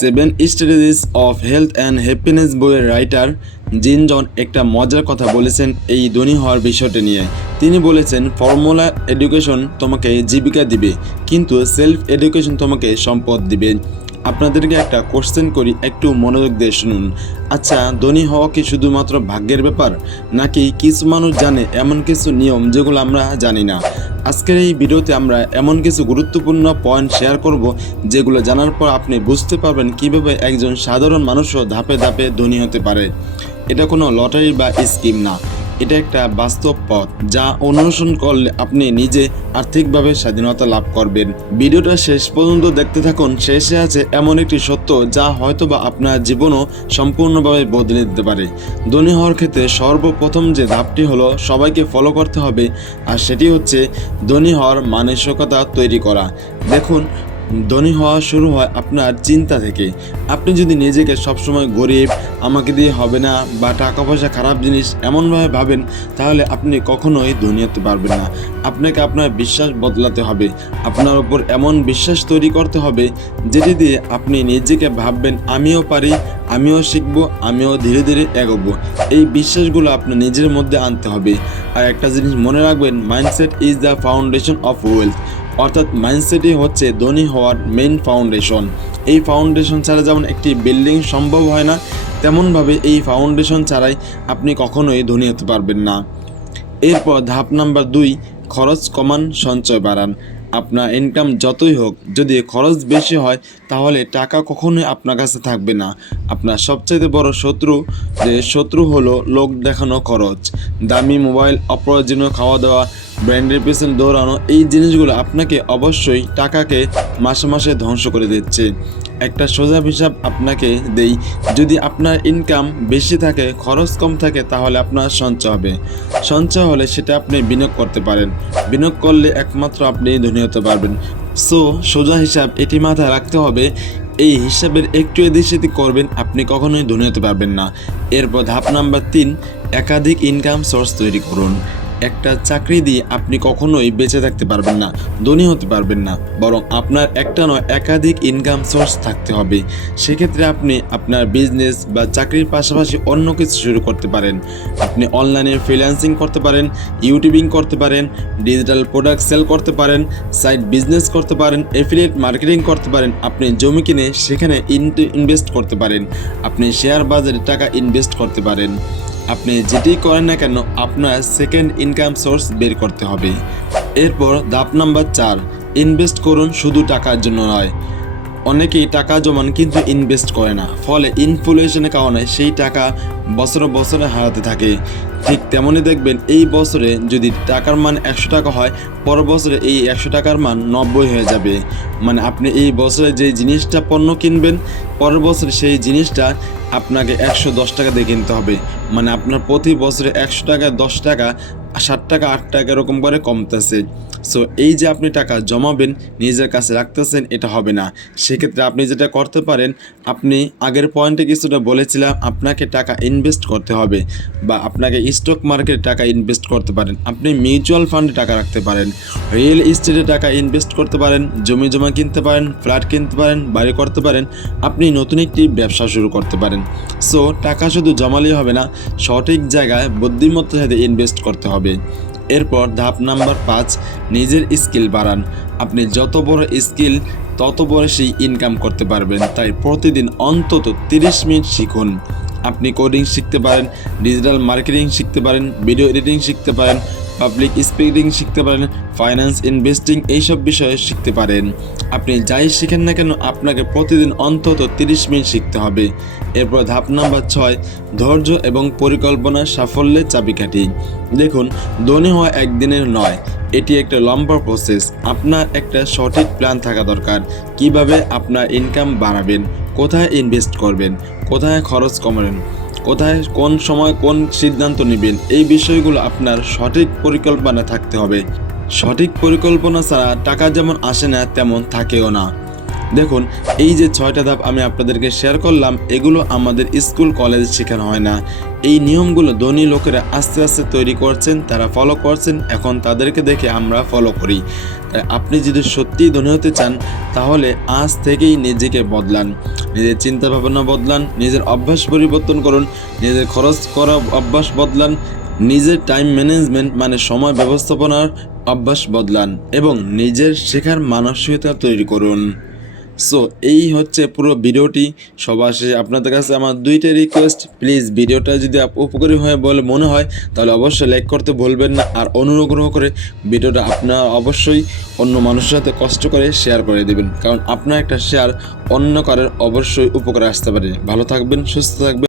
Seven strategies of health and happiness বইয়ের writer জিনজন একটা মজার কথা বলেছেন এই ধনী হওয়ার বিষয়টি নিয়ে। তিনি বলেছেন, ফর্মুলা এডুকেশন তোমাকে জীবিকা দিবে, কিন্তু সেলফ এডুকেশন তোমাকে সম্পদ দিবে। আপনাদেরকে একটা কোশ্চেন করি, একটু মনোযোগ দিয়ে শুনুন। আচ্ছা ধনী হওয়া কি শুধুমাত্র ভাগ্যের ব্যাপার? নাকি কিছু মানুষ জানে এমন কিছু নিয়ম যেগুলো আমরা জানি না? আজকের এই ভিডিওতে আমরা এমন কিছু গুরুত্বপূর্ণ পয়েন্ট শেয়ার করব, যেগুলো জানার পর আপনি বুঝতে পারবেন কীভাবে একজন সাধারণ মানুষও ধাপে ধাপে ধনী হতে পারে। এটা কোনো লটারি বা স্কিম না। এটা একটা বাস্তব পথ যা অনুসরণ করলে আপনি নিজে আর্থিকভাবে স্বাধীনতা লাভ করবেন। ভিডিওটা শেষ পর্যন্ত দেখতে থাকুন। শেষে আছে এমন একটি সত্য যা হয়তোবা আপনার জীবনও সম্পূর্ণভাবে বদলে দিতে পারে। ধনী হওয়ার ক্ষেত্রে সর্বপ্রথম যে ধাপটি হলো সবাইকে ফলো করতে হবে, আর সেটি হচ্ছে ধনী হওয়ার মানসিকতা তৈরি করা। দেখুন ধনী হওয়া শুরু হয় আপনার চিন্তা থেকে। আপনি যদি নিজেকে সবসময় গরিব, আমাকে দিয়ে হবে না বা টাকা পয়সা খারাপ জিনিস এমনভাবে ভাবেন, তাহলে আপনি কখনোই ধনী হতে পারবেন না। আপনাকে আপনার বিশ্বাস বদলাতে হবে। আপনার উপর এমন বিশ্বাস তৈরি করতে হবে, যেটি দিয়ে আপনি নিজেকে ভাববেন, আমিও পারি, আমিও শিখব, আমিও ধীরে ধীরে এগোবো। এই বিশ্বাসগুলো আপনার নিজের মধ্যে আনতে হবে। আর একটা জিনিস মনে রাখবেন mindset is the foundation of wealth অর্থাৎ মাইন্ডসেটই হচ্ছে ধনী হওয়ার মেন ফাউন্ডেশন এই ফাউন্ডেশন ছাড়া যেমন একটি বিল্ডিং সম্ভব হয় না, তেমনভাবে এই ফাউন্ডেশন ছাড়াই আপনি কখনোই ধনী হতে পারবেন না। এরপর ধাপ নাম্বার দুই, খরচ কমান, সঞ্চয় বাড়ান। আপনার ইনকাম যতই হোক, যদি খরচ বেশি হয়, তাহলে টাকা কখনোই আপনার কাছে থাকবে না। আপনার সবচেয়ে বড় শত্রু, যে শত্রু হলো লোক দেখানো খরচ। দামি মোবাইল অপ্রয়োজনীয় খাওয়া দাওয়া ব্র্যান্ডের পেছনে দৌড়ানো এই জিনিসগুলো আপনাকে অবশ্যই টাকাকে মাসে মাসে ধ্বংস করে দিচ্ছে। একটা সোজা হিসাব আপনাকে দেই, যদি আপনার ইনকাম বেশি থাকে, খরচ কম থাকে, তাহলে আপনার সঞ্চয় হবে। সঞ্চয় হলে সেটা আপনি বিনিয়োগ করতে পারেন। বিনিয়োগ করলে একমাত্র আপনি ধনী হতে পারবেন। সো সোজা হিসাব এটি মাথায় রাখতে হবে, এই হিসাবের একটু এদিক সেদিক করবেন, আপনি কখনোই ধনী হতে পারবেন না। এরপর ধাপ নাম্বার তিন, একাধিক ইনকাম সোর্স তৈরি করুন। একটা চাকরি দিয়ে আপনি কখনোই বেঁচে থাকতে পারবেন না, ধনী হতে পারবেন না, বরং আপনার একটা নয়, একাধিক ইনকাম সোর্স থাকতে হবে। সেক্ষেত্রে আপনি আপনার বিজনেস বা চাকরির পাশাপাশি অন্য কিছু শুরু করতে পারেন। আপনি অনলাইনে ফ্রিল্যান্সিং করতে পারেন ইউটিউবিং করতে পারেন ডিজিটাল প্রোডাক্ট সেল করতে পারেন সাইড বিজনেস করতে পারেন এফিলিয়েট মার্কেটিং করতে পারেন, আপনি জমি কিনে সেখানে ইনভেস্ট করতে পারেন। আপনি শেয়ার বাজারে টাকা ইনভেস্ট করতে পারেন। আপনি যেটি করেন না কেন, আপনার সেকেন্ড ইনকাম সোর্স বের করতে হবে। এরপর ধাপ নাম্বার চার ইনভেস্ট করুন শুধু টাকার জন্য নয়। অনেকেই টাকা জমান কিন্তু ইনভেস্ট করে না। ফলে ইনফ্লেশনের কারণে সেই টাকা বছরে বছরে হারাতে থাকে। ঠিক তেমনই দেখবেন, এই বছরে যদি টাকার মান একশো টাকা হয় পর বছরে এই একশো টাকার মান নব্বই হয়ে যাবে। মানে আপনি এই বছরে যে জিনিসটা পণ্য কিনবেন, পরের বছরে সেই জিনিসটা আপনাকে একশো দশ টাকা দিয়ে কিনতে হবে। মানে আপনার প্রতি বছরে একশো টাকা, দশ টাকা, ষাট টাকা, আট টাকা এরকম করে কমতেছে। সো এই যে আপনি টাকা জমাবেন, নিজের কাছে রাখতেছেন, এটা হবে না। সেক্ষেত্রে আপনি যেটা করতে পারেন, আপনি আগের পয়েন্টে কিছুটা বলেছিলাম, আপনাকে টাকা ইনভেস্ট করতে হবে বা আপনাকে স্টক মার্কেটে টাকা ইনভেস্ট করতে পারেন। আপনি মিউচুয়াল ফান্ডে টাকা রাখতে পারেন রিয়েল এস্টেটে টাকা ইনভেস্ট করতে পারেন, জমি জমা কিনতে পারেন ফ্ল্যাট কিনতে পারেন, বাড়ি করতে পারেন, আপনি নতুন একটি ব্যবসা শুরু করতে পারেন। সো টাকা শুধু জমালেই হবে না, সঠিক জায়গায় বুদ্ধিমত্তার সাথে ইনভেস্ট করতে হবে। এরপর ধাপ নাম্বার পাঁচ, নিজের স্কিল বাড়ান। আপনি যত বড় স্কিল, তত বড় সেই ইনকাম করতে পারবেন। তাই প্রতিদিন অন্তত তিরিশ মিনিট শিখুন। আপনি কোডিং শিখতে পারেন ডিজিটাল মার্কেটিং শিখতে পারেন ভিডিও এডিটিং শিখতে পারেন পাবলিক স্পিকিং শিখতে পারেন ফাইন্যান্স ইনভেস্টিং এইসব বিষয়ে শিখতে পারেন। আপনি যাই শিখেন না কেন, আপনাকে প্রতিদিন অন্তত তিরিশ মিনিট শিখতে হবে। এরপর ধাপ নাম্বার ছয়, ধৈর্য এবং পরিকল্পনা সাফল্যের চাবিকাঠি। দেখুন, ধনী হওয়া একদিনের নয়, এটি একটা লম্বা প্রসেস আপনার একটা সঠিক প্ল্যান থাকা দরকার। কীভাবে আপনার ইনকাম বাড়াবেন, কোথায় ইনভেস্ট করবেন, কোথায় খরচ কমাবেন। কোথায় কোন সময় কোন সিদ্ধান্ত নেবেন, এই বিষয়গুলো আপনার সঠিক পরিকল্পনা থাকতে হবে। সঠিক পরিকল্পনা ছাড়া টাকা যেমন আসে না, তেমন থাকেও না। দেখুন, এই যে ছয়টা ধাপ আমি আপনাদেরকে শেয়ার করলাম, এগুলো আমাদের স্কুল কলেজে শেখানো হয় না। এই নিয়মগুলো ধনী লোকেরা আস্তে আস্তে তৈরি করছেন, তারা ফলো করছেন, এখন তাদেরকে দেখে আমরা ফলো করি। তাই আপনি যদি সত্যিই ধনী হতে চান, তাহলে আজ থেকেই নিজেকে বদলান। নিজের চিন্তা ভাবনা বদলান, নিজের অভ্যাস পরিবর্তন করুন, নিজের খরচ করা অভ্যাস বদলান, নিজের টাইম ম্যানেজমেন্ট মানে সময় ব্যবস্থাপনার অভ্যাস বদলান এবং নিজের শেখার মানসিকতা তৈরি করুন। সো এই হচ্ছে পুরো ভিডিওটি। সবার শেষে আপনাদের কাছে আমার দুইটা রিকোয়েস্ট প্লিজ ভিডিওটা যদি উপকারী হয় বলে মনে হয়, তাহলে অবশ্যই লাইক করতে ভুলবেন না। আর অনুগ্রহ করে ভিডিওটা আপনার অবশ্যই অন্য মানুষের সাথে কষ্ট করে শেয়ার করে দেবেন। কারণ আপনার একটা শেয়ার অন্য কারের অবশ্যই উপকারে আসতে পারে। ভালো থাকবেন, সুস্থ থাকবেন।